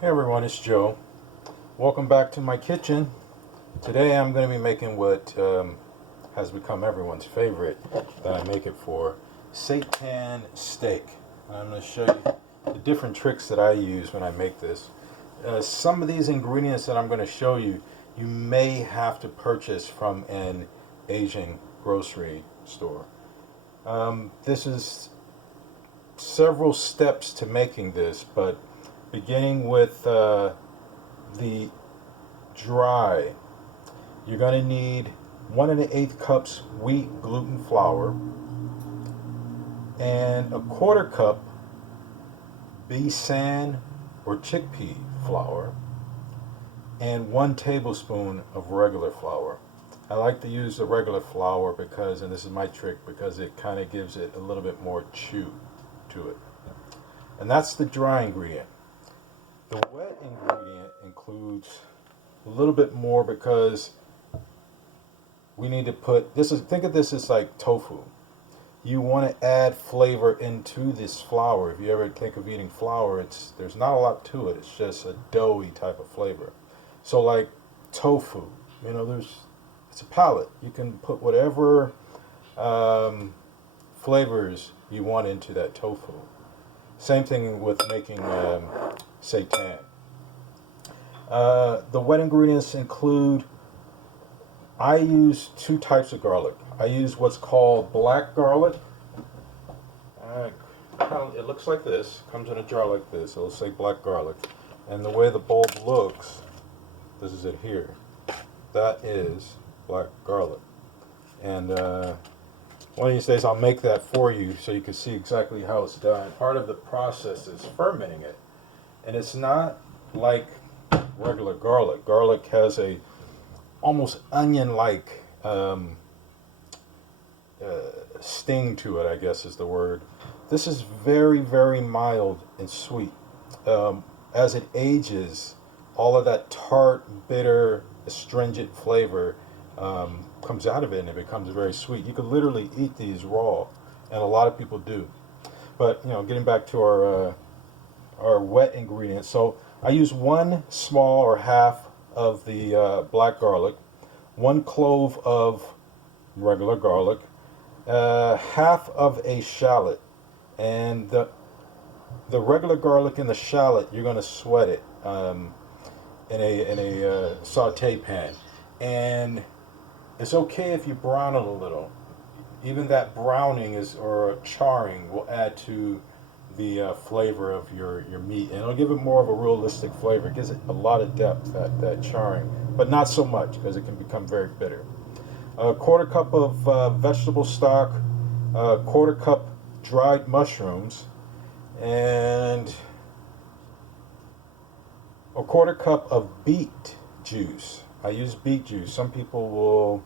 Hey everyone, it's Joe. Welcome back to my kitchen. Today I'm going to be making what has become everyone's favorite that I make it for, Seitan steak. And I'm going to show you the different tricks that I use when I make this. Some of these ingredients that I'm going to show you, you may have to purchase from an Asian grocery store. This is several steps to making this, but beginning with the dry, you're going to need 1 1/8 cups wheat gluten flour and 1/4 cup besan or chickpea flour and 1 tablespoon of regular flour. I like to use the regular flour because, and this is my trick, because it kind of gives it a little bit more chew to it. And that's the dry ingredient. The wet ingredient includes a little bit more because we need to put this is think of this as like tofu. You want to add flavor into this flour. If you ever think of eating flour, there's not a lot to it. It's just a doughy type of flavor. So like tofu, it's a palette. You can put whatever flavors you want into that tofu. Same thing with making seitan. The wet ingredients include, I use 2 types of garlic. I use what's called black garlic. It looks like this, comes in a jar like this. It'll say black garlic. And the way the bulb looks, this is it here. That is black garlic. And one of these days I'll make that for you so you can see exactly how it's done. Part of the process is fermenting it. And it's not like regular garlic. Garlic has a almost onion-like sting to it, I guess is the word. This is very, very mild and sweet. As it ages, all of that tart, bitter, astringent flavor comes out of it, and it becomes very sweet. You could literally eat these raw, and a lot of people do. But getting back to our wet ingredients, so I use 1 small or half of the black garlic, 1 clove of regular garlic, half of a shallot, and the regular garlic and the shallot, you're going to sweat it in a saute pan, and it's okay if you brown it a little. Even that browning or charring will add to the flavor of your meat, and it'll give it more of a realistic flavor. It gives it a lot of depth, that charring, but not so much because it can become very bitter. 1/4 cup of vegetable stock, 1/4 cup dried mushrooms, and 1/4 cup of beet juice. I use beet juice. Some people will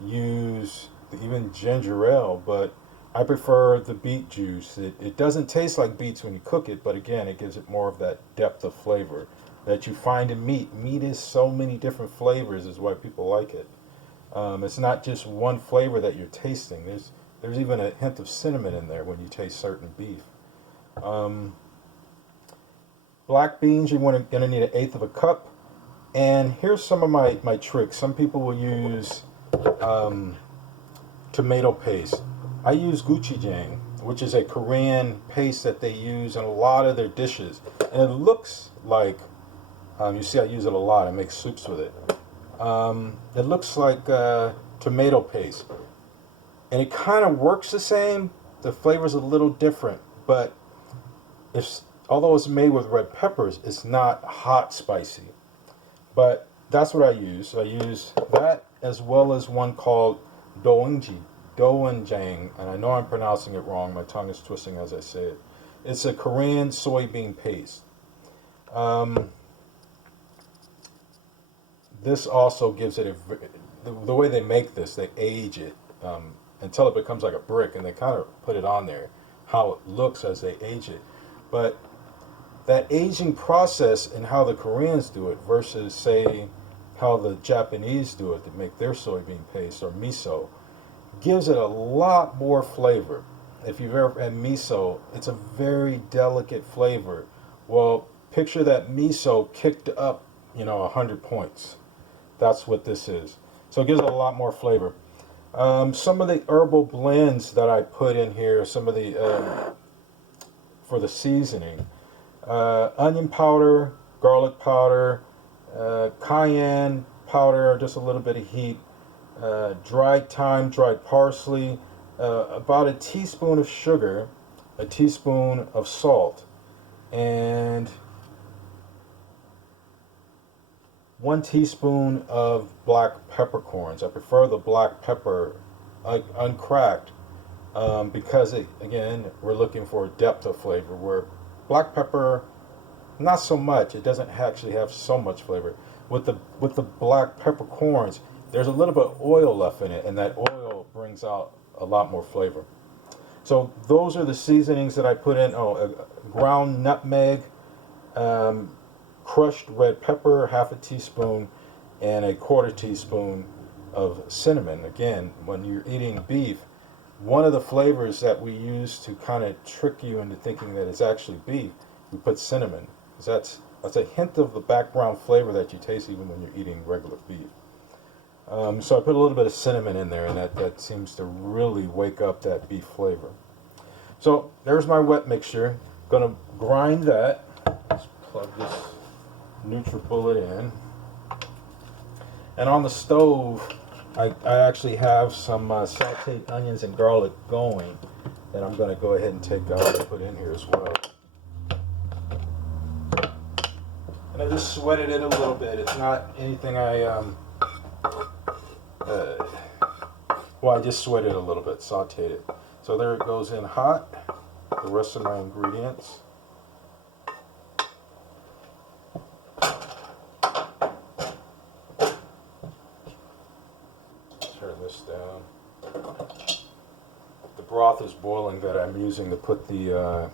use even ginger ale, but I prefer the beet juice. It doesn't taste like beets when you cook it, but again, it gives it more of that depth of flavor that you find in meat. Meat is so many different flavors, is why people like it. It's not just one flavor that you're tasting. There's even a hint of cinnamon in there when you taste certain beef. Black beans, you're going to need 1/8 of a cup. And here's some of my tricks. Some people will use tomato paste. I use gochujang, which is a Korean paste that they use in a lot of their dishes. And it looks like, you see I use it a lot. I make soups with it. It looks like tomato paste. And it kind of works the same. The flavor's a little different. But although it's made with red peppers, it's not hot spicy. But that's what I use. I use that as well as one called doenjang, and I know I'm pronouncing it wrong. My tongue is twisting as I say it. It's a Korean soybean paste. This also gives it the way they make this, they age it until it becomes like a brick, and they kind of put it on there, how it looks as they age it. But that aging process and how the Koreans do it versus, say, how the Japanese do it to make their soybean paste or miso, gives it a lot more flavor. If you've ever had miso, it's a very delicate flavor. Well, picture that miso kicked up, 100 points. That's what this is. So it gives it a lot more flavor. Some of the herbal blends that I put in here, some of the for the seasoning, onion powder, garlic powder, cayenne powder, just a little bit of heat, dried thyme, dried parsley, about a teaspoon of sugar, a teaspoon of salt, and 1 teaspoon of black peppercorns. I prefer the black pepper uncracked because again, we're looking for depth of flavor, where black pepper, not so much. It doesn't actually have so much flavor. With the black peppercorns, there's a little bit of oil left in it, and that oil brings out a lot more flavor. So those are the seasonings that I put in. Ground nutmeg, crushed red pepper, half a teaspoon, and a quarter teaspoon of cinnamon. Again, when you're eating beef, one of the flavors that we use to kind of trick you into thinking that it's actually beef, we put cinnamon. Because that's a hint of the background flavor that you taste even when you're eating regular beef. So I put a little bit of cinnamon in there, and that seems to really wake up that beef flavor. So there's my wet mixture. Gonna grind that. Let's plug this NutriBullet in. And on the stove, I actually have some sauteed onions and garlic going that I'm going to go ahead and take out and put in here as well. And I just sweated it a little bit. It's not anything I just sweated it a little bit, sauteed it. So there it goes in hot. The rest of my ingredients. Turn this down. The broth is boiling that I'm using to put the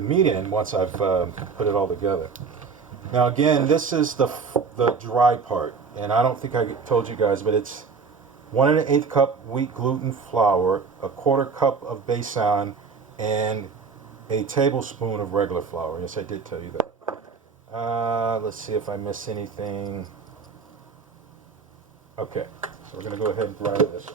meat in once I've put it all together. Now again, this is the dry part, and I don't think I told you guys, but it's 1 1/8 cup wheat gluten flour, a 1/4 cup of besan, and a tablespoon of regular flour. Yes, I did tell you that. Let's see if I miss anything. Okay, so we're going to go ahead and grind this.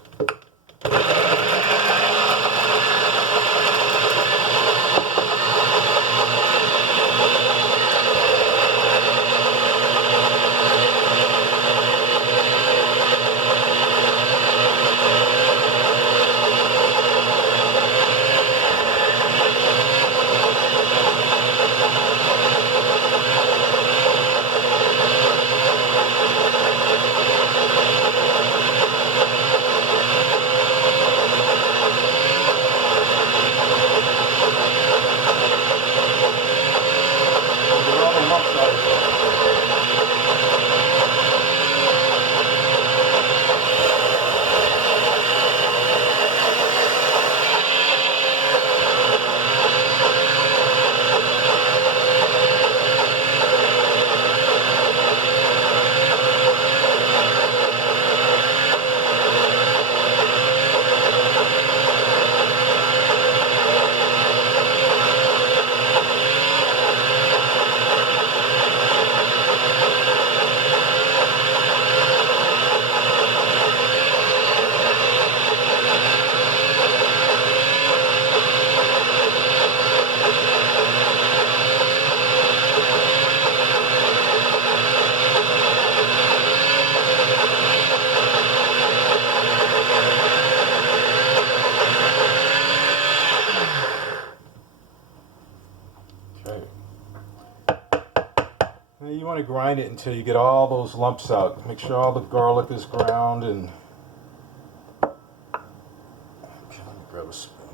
You want to grind it until you get all those lumps out. Make sure all the garlic is ground, and okay, let me grab a spoon.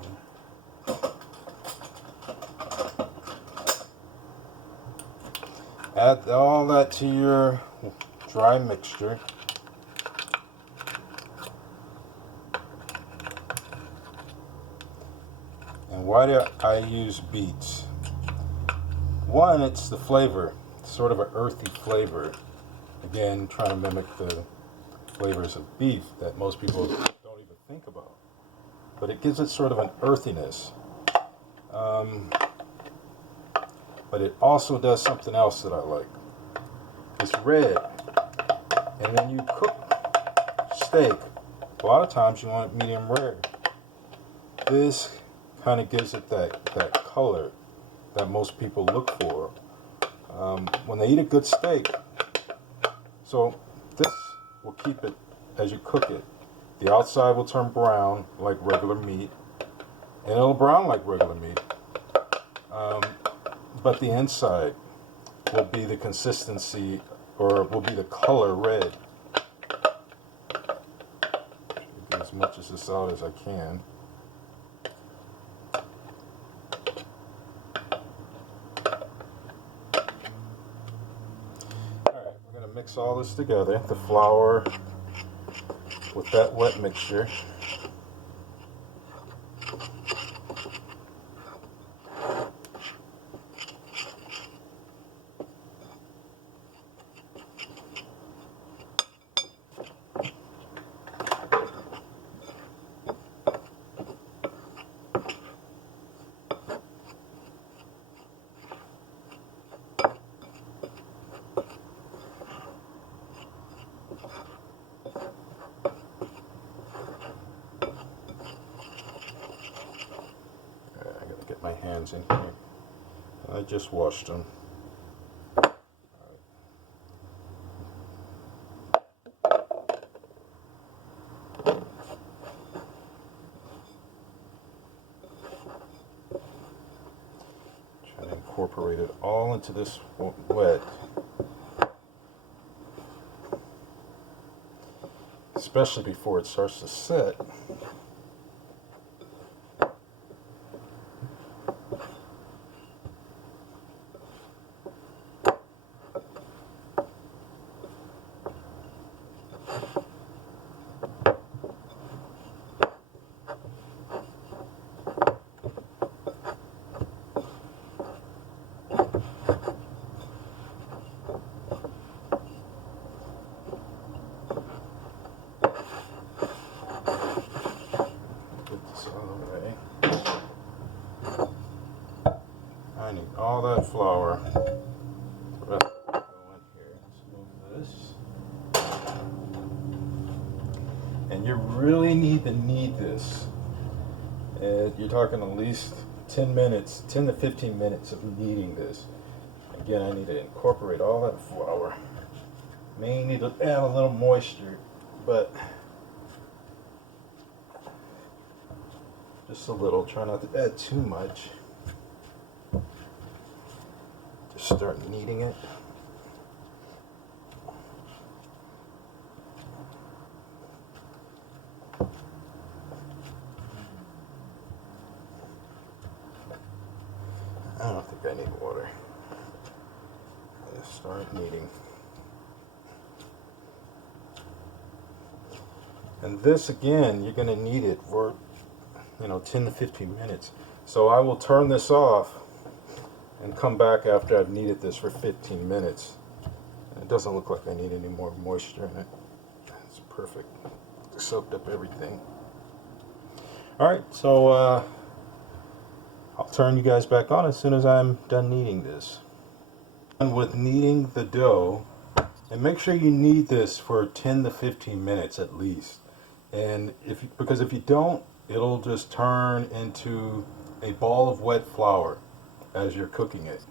Add all that to your dry mixture. And why do I use beets? One, it's the flavor. Sort of an earthy flavor. Again, trying to mimic the flavors of beef that most people don't even think about. But it gives it sort of an earthiness. but it also does something else that I like. It's red, and when you cook steak, a lot of times you want it medium rare. This kind of gives it that color that most people look for when they eat a good steak. So this will keep it, as you cook it, the outside will turn brown like regular meat, and it'll brown like regular meat, but the inside will be the consistency, or will be the color red. Get as much of this out as I can. Alright, we're going to mix all this together, the flour with that wet mixture. My hands in here. I just washed them. Trying to incorporate it all into this wet. Especially before it starts to set. I need all that flour to go in here. Let's move this. And you really need to knead this. You're talking at least 10 minutes, 10 to 15 minutes of kneading this. Again, I need to incorporate all that flour. May need to add a little moisture, but just a little. Try not to add too much. Just start kneading it. I don't think I need water. Just start kneading. And this, again, you're going to knead it for 10 to 15 minutes. So I will turn this off and come back after I've kneaded this for 15 minutes. And it doesn't look like I need any more moisture in it. It's perfect. It soaked up everything. Alright, so I'll turn you guys back on as soon as I'm done kneading this. And with kneading the dough, and make sure you knead this for 10 to 15 minutes at least. And because if you don't, it'll just turn into a ball of wet flour as you're cooking it.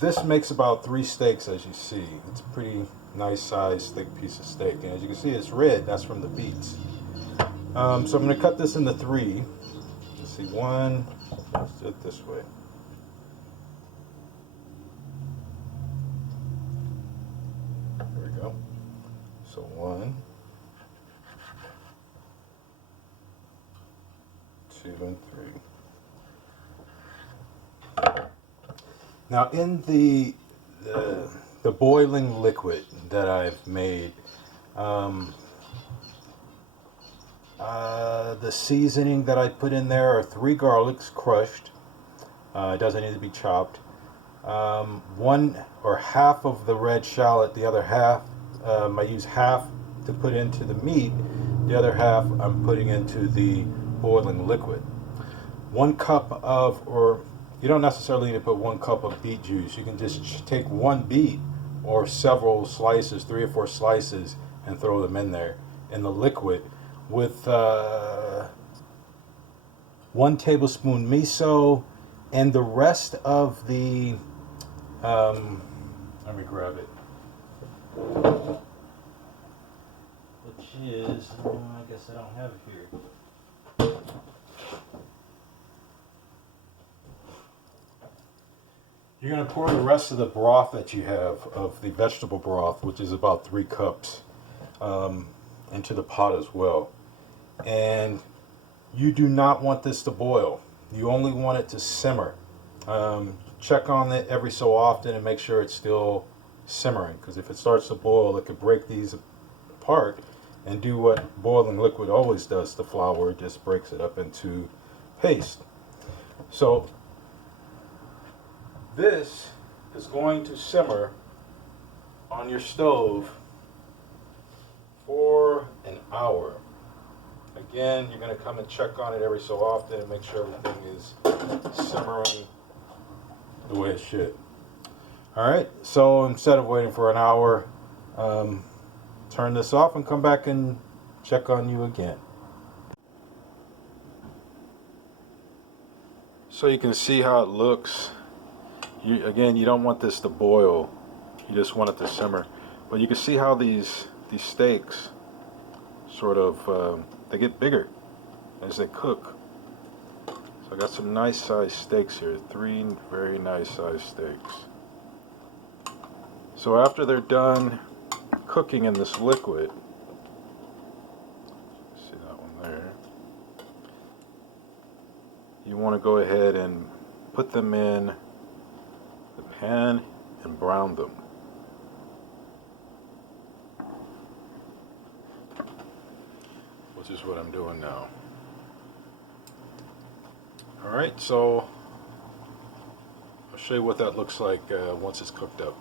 This makes about 3 steaks, as you see. It's a pretty nice sized thick piece of steak, and as you can see, it's red. That's from the beets. So I'm going to cut this into 3. Let's see, 1. Let's do it this way. There we go. So 1, 2, and 3. Now in the boiling liquid that I've made, the seasoning that I put in there are 3 garlics crushed. It doesn't need to be chopped. 1 or half of the red shallot, the other half, I use half to put into the meat, the other half I'm putting into the boiling liquid. 1 cup of, or You don't necessarily need to put 1 cup of beet juice. You can just take one beet or several slices, 3 or 4 slices, and throw them in there in the liquid with 1 tablespoon miso and the rest of the, let me grab it, which is, I guess I don't have it here. You're going to pour the rest of the broth that you have, of the vegetable broth, which is about 3 cups, into the pot as well. And you do not want this to boil. You only want it to simmer. Check on it every so often and make sure it's still simmering, because if it starts to boil, it could break these apart and do what boiling liquid always does to flour. It just breaks it up into paste. So this is going to simmer on your stove for an hour. Again, you're going to come and check on it every so often and make sure everything is simmering the way it should. Alright, so instead of waiting for an hour, turn this off and come back and check on you again. So you can see how it looks. Again, you don't want this to boil, you just want it to simmer. But you can see how these steaks sort of, they get bigger as they cook. So I got some nice sized steaks here, 3 very nice sized steaks. So after they're done cooking in this liquid, see that one there, you want to go ahead and put them in the pan and brown them. Which is what I'm doing now. Alright, so I'll show you what that looks like once it's cooked up.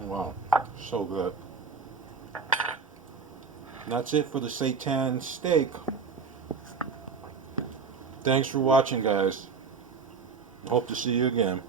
Wow, so good. And that's it for the Seitan steak. Thanks for watching, guys. Hope to see you again.